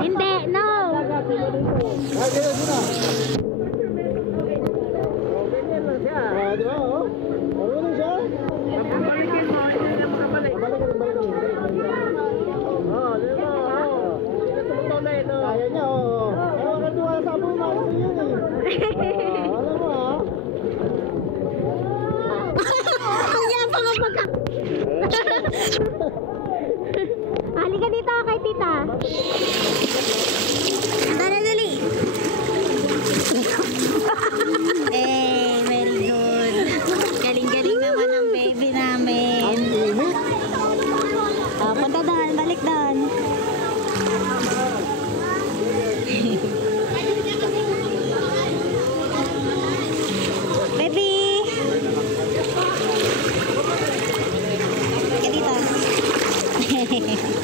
Hindi, no. Kaya niya, oo. Pero kaduwa sa abo, makasal yun eh. Alam mo ha? Ang yapang ang pagka... Halika dito kay tita. Dali, dali. Very good. Galing-galing naman ang baby namin. Ang init. Punta doon, balik doon. Baby! Ka dito.